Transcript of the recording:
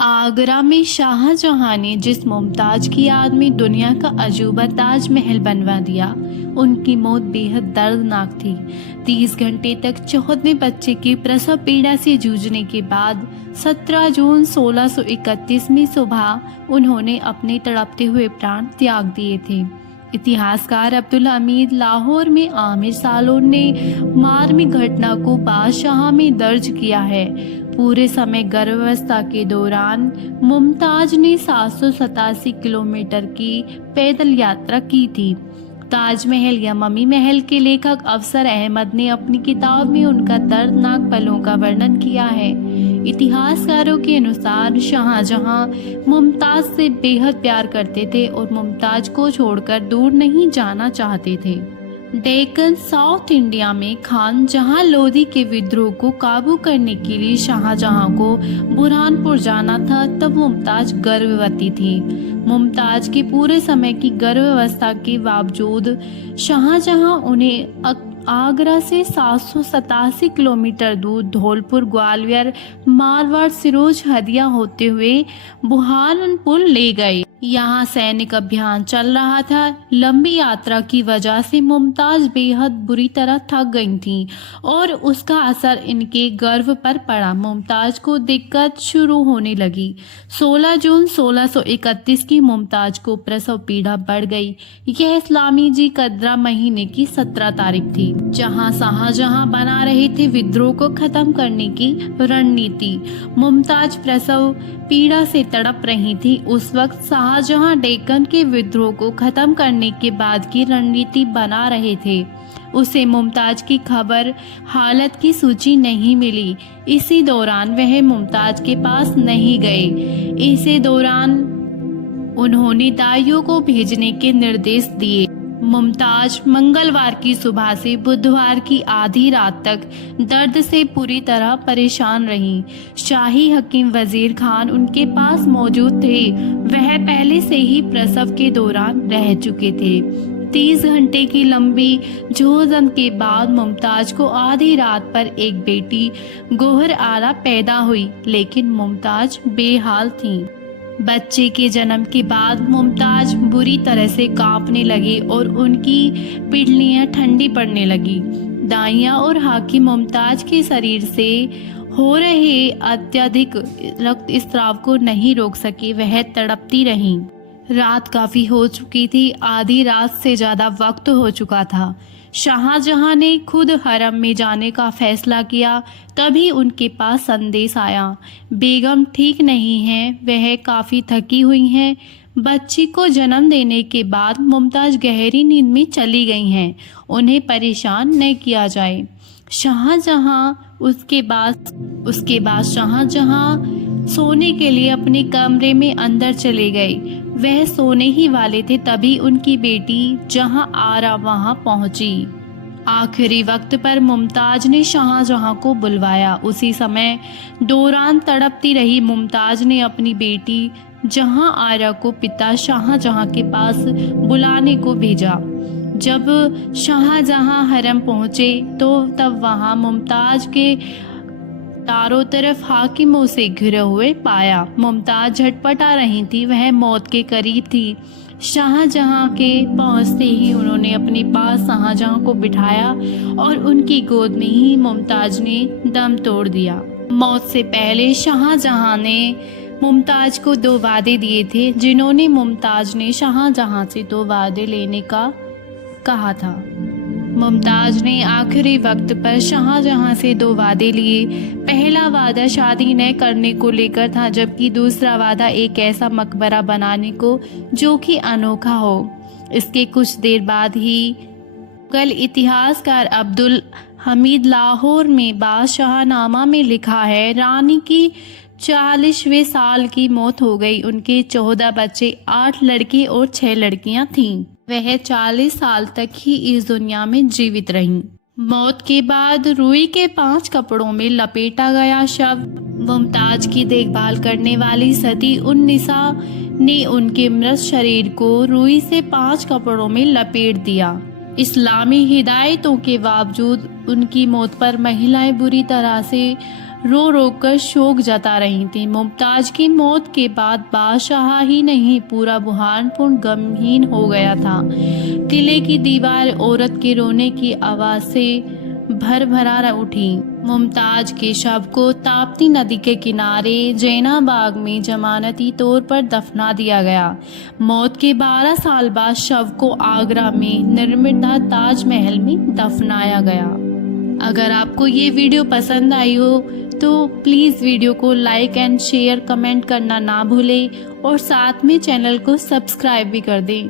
आगरा में शाहजहां ने जिस मुमताज की याद में दुनिया का अजूबा ताजमहल बनवा दिया, उनकी मौत बेहद दर्दनाक थी। 30 घंटे तक 14वें बच्चे की प्रसव पीड़ा से जूझने के बाद 17 जून 1631 में सुबह उन्होंने अपने तड़पते हुए प्राण त्याग दिए थे। इतिहासकार अब्दुल हमीद लाहौर में आमिर सालोन ने मार्मिक घटना को बादशाह में दर्ज किया है। पूरे समय गर्भावस्था के दौरान मुमताज ने 787 किलोमीटर की पैदल यात्रा की थी। ताजमहल या ममी महल के लेखक अफसर अहमद ने अपनी किताब में उनका दर्दनाक पलों का वर्णन किया है। इतिहासकारों के अनुसार शाहजहां मुमताज से बेहद प्यार करते थे और मुमताज को छोड़कर दूर नहीं जाना चाहते थे। डेक्कन साउथ इंडिया में खान जहां लोधी के विद्रोह को काबू करने के लिए शाहजहां को बुरहानपुर जाना था, तब मुमताज गर्भवती थी। मुमताज के पूरे समय की गर्भावस्था के बावजूद शाहजहां उन्हें आगरा से 787 किलोमीटर दूर धौलपुर, ग्वालियर, मारवाड़, सिरोज, हदिया होते हुए बुरहानपुर ले गए। यहाँ सैनिक अभियान चल रहा था। लंबी यात्रा की वजह से मुमताज बेहद बुरी तरह थक गई थीं और उसका असर इनके गर्भ पर पड़ा। मुमताज को दिक्कत शुरू होने लगी। 16 जून 1631 की मुमताज को प्रसव पीड़ा बढ़ गई। यह इस्लामी जी कदरा महीने की 17 तारीख थी। जहां शाहजहां बना रहे थे विद्रोह को खत्म करने की रणनीति। मुमताज प्रसव पीड़ा से तड़प रही थी। उस वक्त शाहजहां डेक्कन के विद्रोह को खत्म करने के बाद की रणनीति बना रहे थे। उसे मुमताज की खबर, हालत की सूची नहीं मिली। इसी दौरान वह मुमताज के पास नहीं गए। इसी दौरान उन्होंने दाइयों को भेजने के निर्देश दिए। मुमताज मंगलवार की सुबह से बुधवार की आधी रात तक दर्द से पूरी तरह परेशान रहीं। शाही हकीम वजीर खान उनके पास मौजूद थे। वह पहले से ही प्रसव के दौरान रह चुके थे। 30 घंटे की लंबी जोहजन के बाद मुमताज को आधी रात पर एक बेटी गोहर आरा पैदा हुई, लेकिन मुमताज बेहाल थीं। बच्चे के जन्म के बाद मुमताज बुरी तरह से कांपने लगी और उनकी पिंडलियां ठंडी पड़ने लगी। दाइयां और हाकिम मुमताज के शरीर से हो रहे अत्यधिक रक्तस्राव को नहीं रोक सके। वह तड़पती रहीं। रात काफी हो चुकी थी। आधी रात से ज्यादा वक्त हो चुका था। शाहजहां ने खुद हरम में जाने का फैसला किया। तभी उनके पास संदेश आया, बेगम ठीक नहीं है, वह काफ़ी थकी हुई हैं। बच्ची को जन्म देने के बाद मुमताज गहरी नींद में चली गई हैं। उन्हें परेशान न किया जाए। शाहजहां उसके बाद शाहजहां सोने के लिए अपने कमरे में अंदर चले गए। वह सोने ही वाले थे, तभी उनकी बेटी जहां आरा वहां पहुंची। आखिरी वक्त पर मुमताज ने शाहजहां को बुलवाया। उसी समय दौरान तड़पती रही मुमताज ने अपनी बेटी जहां आरा को पिता शाहजहां के पास बुलाने को भेजा। जब शाहजहां हरम पहुंचे तो तब वहां मुमताज के चारों तरफ हाकिमों से घिरे हुए पाया। मुमताज झटपटा रही थी। वह मौत के करीब थी। शाहजहां के पहुंचते ही उन्होंने अपने पास शाहजहां को बिठाया और उनकी गोद में ही मुमताज ने दम तोड़ दिया। मौत से पहले शाहजहां ने मुमताज को 2 वादे दिए थे, जिन्होंने मुमताज ने शाहजहां से 2 वादे लेने का कहा था। मुमताज ने आखिरी वक्त पर शाहजहां से 2 वादे लिए। पहला वादा शादी न करने को लेकर था, जबकि दूसरा वादा एक ऐसा मकबरा बनाने को जो कि अनोखा हो। इसके कुछ देर बाद ही कल इतिहासकार अब्दुल हमीद लाहौर में बादशाहनामा में लिखा है, रानी की 40वें साल की मौत हो गई। उनके 14 बच्चे, 8 लड़के और 6 लड़कियां थीं। वह 40 साल तक ही इस दुनिया में जीवित रहीं। मौत के बाद रुई के 5 कपड़ों में लपेटा गया शव। मुमताज की देखभाल करने वाली सती उन्निसा ने उनके मृत शरीर को रुई से 5 कपड़ों में लपेट दिया। इस्लामी हिदायतों के बावजूद उनकी मौत पर महिलाएं बुरी तरह से रो रो कर शोक जता रही थी। मुमताज की मौत के बाद बादशाह ही नहीं, पूरा बुरहानपुर गमगीन हो गया था। किले की दीवार औरत के रोने की आवाज से भर भरा उठी। मुमताज के शव को ताप्ती नदी के किनारे जैनाबाग में जमानती तौर पर दफना दिया गया। मौत के 12 साल बाद शव को आगरा में निर्मित ताजमहल में दफनाया गया। अगर आपको ये वीडियो पसंद आई हो तो प्लीज़ वीडियो को लाइक एंड शेयर कमेंट करना ना भूलें और साथ में चैनल को सब्सक्राइब भी कर दें।